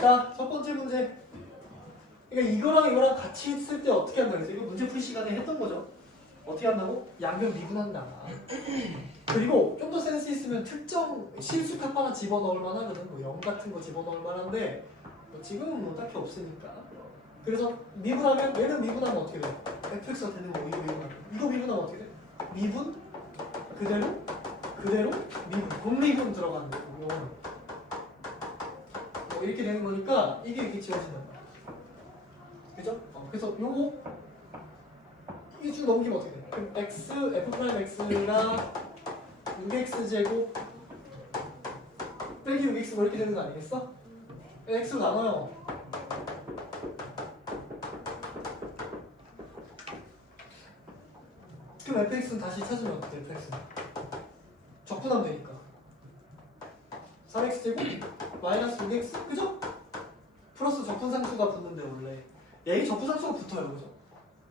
자, 첫 번째 문제. 그러니까 이거랑 이거랑 같이 했을 때 어떻게 한다 그랬어? 이거 문제 풀 시간에 했던 거죠. 어떻게 한다고? 양변 미분한다. 그리고 좀 더 센스 있으면 특정 실수값 하나 집어넣을 만하거든. 뭐0 같은 거 집어넣을 만한데 뭐 지금은 뭐 딱히 없으니까. 그래서 미분하면 얘는 미분하면 어떻게 돼? fx가 되는 거 이거 미분하면 이거 미분하면 어떻게 돼? 미분 그대로 그대로 미분 공미분 들어가는 거 이거는 뭐 이렇게 되는 거니까 이게 이렇게 지워진단 말이야. 그죠? 어, 그래서 요거 이줄 넘기면 어떻게 돼? 그럼 x f 프라임 x가 6x 제곱 빼기 6x 뭐 이렇게 되는 거 아니겠어? x 나눠요. 그럼 fx는 다시 찾으면 어떻게 돼? fx는 적분하면 되니까 3x 제곱 마이너스 6x 그죠? 플러스 적분상수가 붙는데 원래 얘 적분상수가 붙어요 그죠?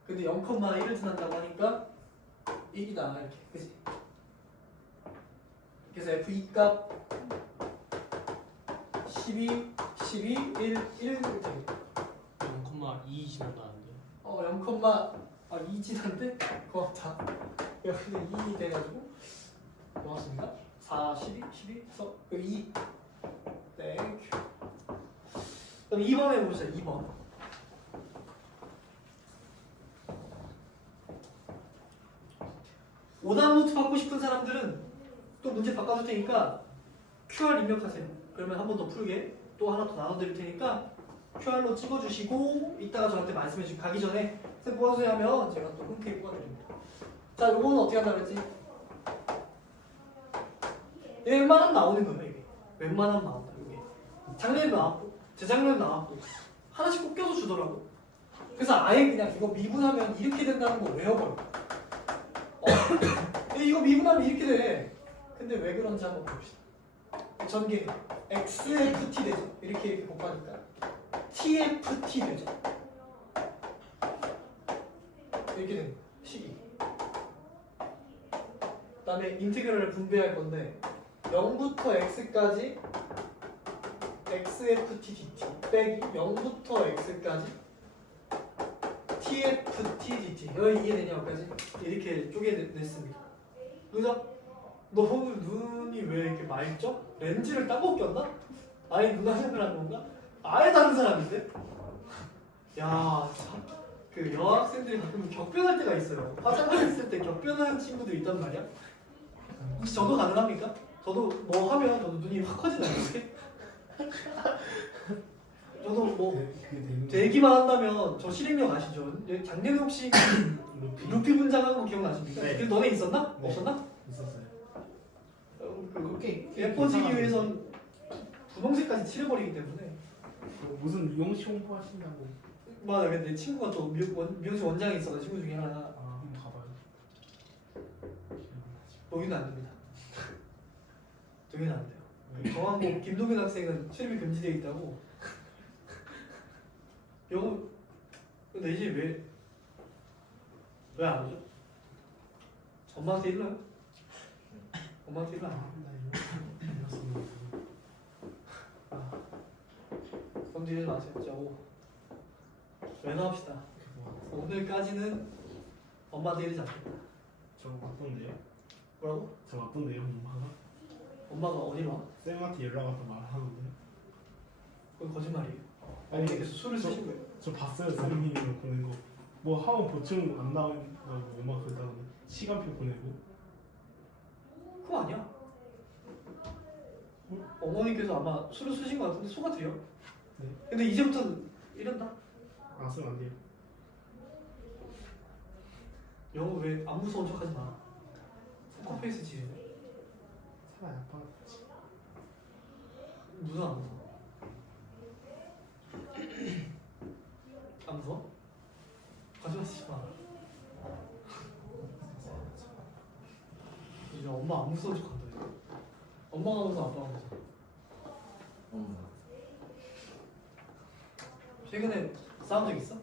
근데 0,1을 지난다고 하니까 1이다 이렇게 그지? 그래서 f2 값 12, 12, 1, 1 이렇게 되겠다 0,2 지난다는데 어, 0, 아, 2 지난데? 고맙다. 여기는 2 돼가지고 고맙습니다. 4, 12, 12, 서, 2. 땡큐. 그럼 2번 해보자, 2번. 5단 노트 받고 싶은 사람들은 또 문제 바꿔줄 테니까 QR 입력하세요. 그러면 한 번 더 풀게 또 하나 더 나눠드릴 테니까 QR로 찍어주시고 이따가 저한테 말씀해 주시고 가기 전에 쌤 뽑아주세요 하면 제가 또 흔쾌히 뽑아드립니다. 자, 요거는 어떻게 한다 그랬지? 얘 웬만하면 나오는 거예요, 이게. 웬만하면 나온다, 이게. 작년에 나왔고, 재작년에 나왔고, 하나씩 꼭 껴서 주더라고. 그래서 아예 그냥 이거 미분하면 이렇게 된다는 거 외워버려. 어, 이거 미분하면 이렇게 돼. 근데 왜 그런지 한번 봅시다. 전개 XFT 되죠. 이렇게 이렇게 곱하니까. TFT 되죠. 이렇게 된 식이. 그다음에 인테그럴을 분배할 건데 0부터 x까지 xft dt 빼기 0부터 x까지 tft dt 여기 이해되냐고까지 이렇게 쪼개냈습니다. 그죠? 너무 눈이 왜 이렇게 맑죠? 렌즈를 따고 꼈나? 아예 눈 화장을 한 건가? 아예 다른 사람인데? 야, 참. 그 여학생들이 가끔 격변할 때가 있어요. 화장을 했을 때 격변하는 친구들 있단 말이야. 혹시 저도 가능합니까? 저도 뭐 하면 저도 눈이 확 커지나요? 이렇게? 저도 뭐 되기만 한다면 저 실행력 아시죠? 예, 작년에 혹시 루피 루피 분장한 거 기억나십니까? 네. 그 너네 있었나? 네. 없었나? 있었어요. 어, 그 그렇게 예뻐지기 위해선 분홍색까지 칠해버리기 때문에 뭐 무슨 미용실 홍보하신다고 맞아 근데 내 친구가 또 미, 원, 미용실 원장이 있어 친구 중에 하나 아 한번 가봐요. 여기는 안 됩니다 여기는 안 돼요 정한고 김동현 학생은 출입이 금지되어 있다고 영어 근데 이제 왜 왜 안 오죠? 엄마한테 일러요? 엄마한테 일러 안 해요? 건드리지 마세요 진짜 오 매너합시다 오늘까지는 엄마한테 이러지 않겠다 저 왔던데요? 뭐라고? 저 왔던데요, 엄마가? 엄마가 어디로 와? 쌤한테 연락 와서 말하는데. 그건 거짓말이에요 아니, 계속 술을 저- 쓰신 거예요 저 봤어요, 쌤이 이거 보낸 거. 뭐 학원 보충 안 나온다고 엄마 그러다가 시간표 보내고. 그거 아니야? 어머니께서 아마 술을 쓰신 것 같은데 속아드려 네. 근데 이제부터 이런다 아, 쓰면 안 돼요. 영어 왜 안 무서운 척하지 마 포커페이스 지혜 차라리 아빠가 낫지. 무서워 안 무서워? 안 무서워? 가져가지 마 이제 엄마 안 무서운 척한다 이제. 엄마가 무서워 아빠가 무서워 최근에 싸운 적 있어?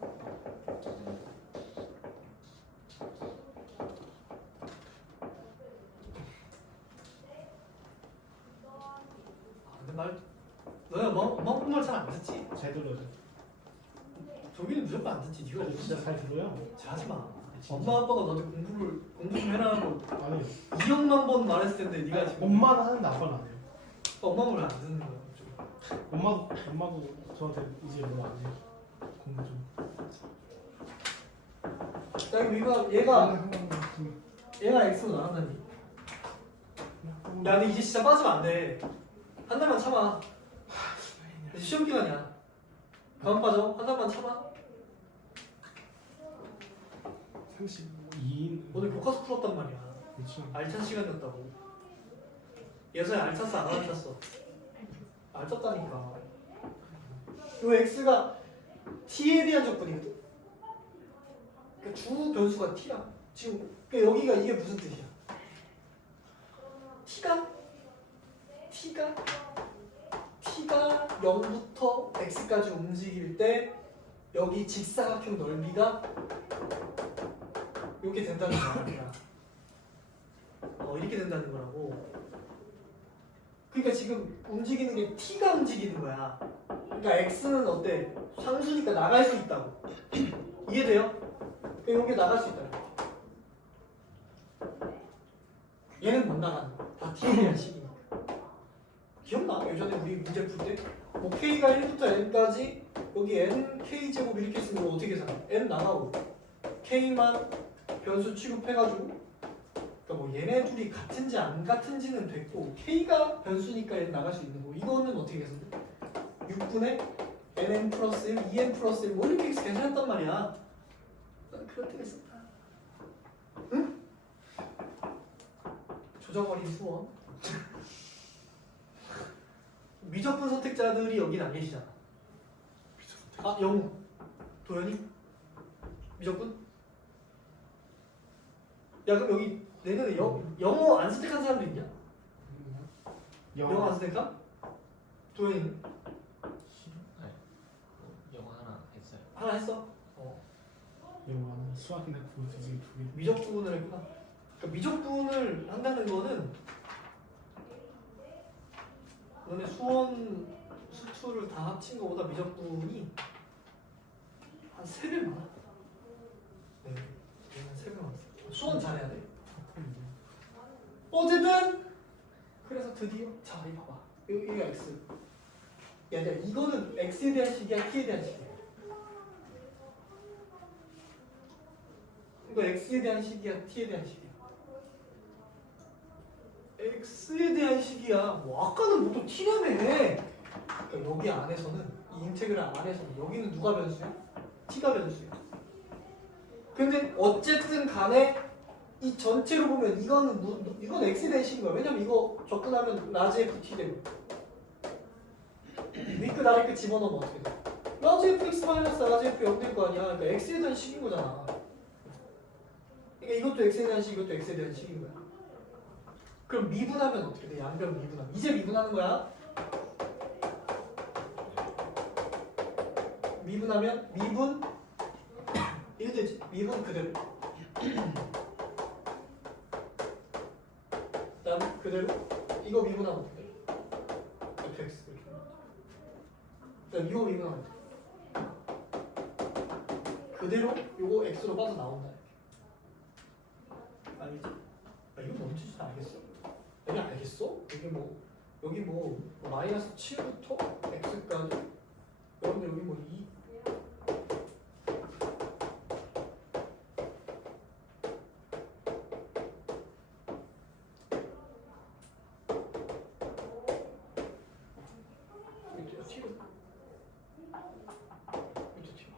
아, 근데 말 너네 엄마 엄마 엄마 잘안 듣지? 잘 들어요. 저기는 무조건 안 듣지. 네가 진짜 진짜 잘 들어요? 하지 마. 진짜. 엄마 아빠가 너한테 공부를 공부 좀 해라고 아니 2억만 번 말했을 텐데 네가 지금 엄마는 하는데 아빠는 안 해요. 엄마 말을 안 듣는 거야. 좀. 엄마도 엄마도 저한테 이제 뭐안 해요. 공부 좀. 자 그럼 이거 얘가 좀- 얘가 X로 나간다니. 야 근데 이제 진짜 빠지면 안 돼. 한 달만 참아. 이제 시험 기간이야. 그만 빠져. 한 달만 참아. 32인 오늘 교과서 풀었단 말이야. 그렇죠. 알찬 시간이었다고. 예전에 알찼어 안 알찼어? 알찼다니까. 요 x가 t에 대한 적분이거든. 그러니까 주 변수가 t야. 지금 그러니까 여기가 이게 무슨 뜻이야? t가 t가 0부터 x까지 움직일 때 여기 직사각형 넓이가 이렇게 된다는 거야. 어, 이렇게 된다는 거라고. 그러니까 지금 움직이는 게 t가 움직이는 거야. 그러니까 x는 어때? 상수니까 나갈 수 있다고. 이해돼요? 그러니까 나갈 수 있다. 얘는 못 나가는 거야. 다 t에 대한 식이니까. 기억나? 예전에 우리 문제 풀 때? 뭐 k가 1부터 n까지 여기 n k 제곱 이렇게 쓰면 어떻게 계산해? n 나가고 k만 변수 취급해가지고 그러니까 뭐 얘네 둘이 같은지 안 같은지는 됐고 k가 변수니까 얘는 나갈 수 있는 거 이거는 어떻게 계산돼? 6분의 nn 플러스 1, 2n 플러스 1 뭐 이렇게 해서 괜찮았단 말이야 난 때가 있었다 응? 조져버린 수원 미적분 선택자들이 여긴 안 계시잖아 아 영우 도현이? 미적분? 야 그럼 여기 내년에 영, 영어 안 선택한 사람도 있냐? 영어 안 영어 선택한? 도현이는? 네. 영어 하나 했어요. 하나 했어? 어 영어 수학이나 국어 지금 두 개. 미적분을 했구나 그러니까 미적분을 한다는 거는 너네 수원 수투를 다 합친 거보다 미적분이 한 3배 많아. 네, 한 3배 많아. 수원 잘해야 돼. 어쨌든? 그래서 드디어 자 이거 봐봐. 이거, 이거 x. 야, 야 이거는 x에 대한 식이야 t에 대한 식이야? 이거 x에 대한 식이야 t에 대한 식이야 x에 대한 식이야 뭐 아까는 뭐또 t라며 그러니까 여기 안에서는 이 인테그랄 안에서는 여기는 누가 변수야? t가 변수야 근데 어쨌든 간에 이 전체로 보면 이거는 무, 이건 x에 대한 식인 거야. 왜냐면 이거 접근하면 라지 f t 되고 아래 끝 집어넣으면 어떻게 돼? 라지 f x 마이너스 라지 f 0 될 거 아니야. 그러니까 x에 대한 식인 거잖아. 그러니까 이것도 x에 대한 식, 이것도 x에 대한 식인 거야. 그럼 미분하면 어떻게 돼? 양변 미분하면 이제 미분하는 거야. 미분하면 미분 1되지. 미분 그대로. 그다음 그대로 이거 미분하면 어떻게 돼? fx 이렇게 그다음 이거 미분하면 돼? 그대로 요거 x로 빠져 나온다 이렇게 알겠지? 아 이거 뭔 뜻인지 알겠어? 알겠어? 여기 뭐 여기 뭐 마이너스 7부터 x까지 여러분들 여기 뭐 2, 밑에 뒤로 밑에 뒤로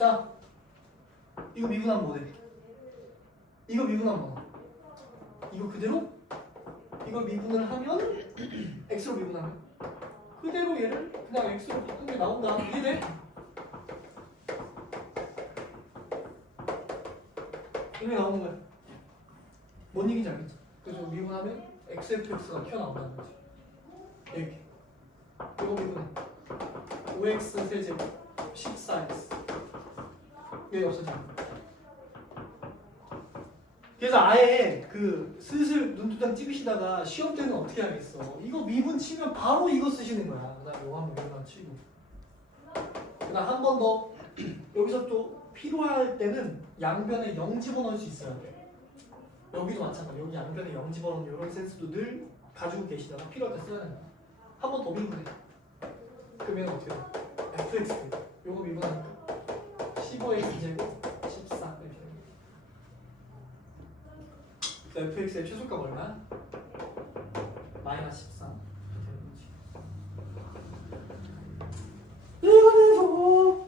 자 이거 미분하면 뭐돼? 이거 미분하면 뭐? 이거 그대로 이걸 미분을 하면 x로 미분하면 그대로 얘를 그냥 x로 바꾼 게 나온다 이해돼? 이게 나오는 거야 뭔 얘기인지 알겠지? 그래서 미분하면 xfx가 튀어나온다는 거지 이렇게 이거 미분해 5x 세제곱 14x 여기 없어지는 거야 그래서 아예 그 슬슬 눈두장 찌으시다가 시험 때는 어떻게 하겠어? 이거 미분 치면 바로 이거 쓰시는 거야. 그다음 요거 한번 여기만 치고. 그다음 한 번 더 여기서 또 필요할 때는 양변에 0 집어넣을 수 있어야 돼. 여기도 마찬가지. 여기 양변에 0 집어넣는 이런 센스도 늘 가지고 계시다가 필요할 때 써야 된다. 한 번 더 미분해. 그러면 어떻게 돼? fx 요거 미분하니까 15의 2제곱 14 그래서 fx의 최소값 얼마? 마이너스 13 이거는 저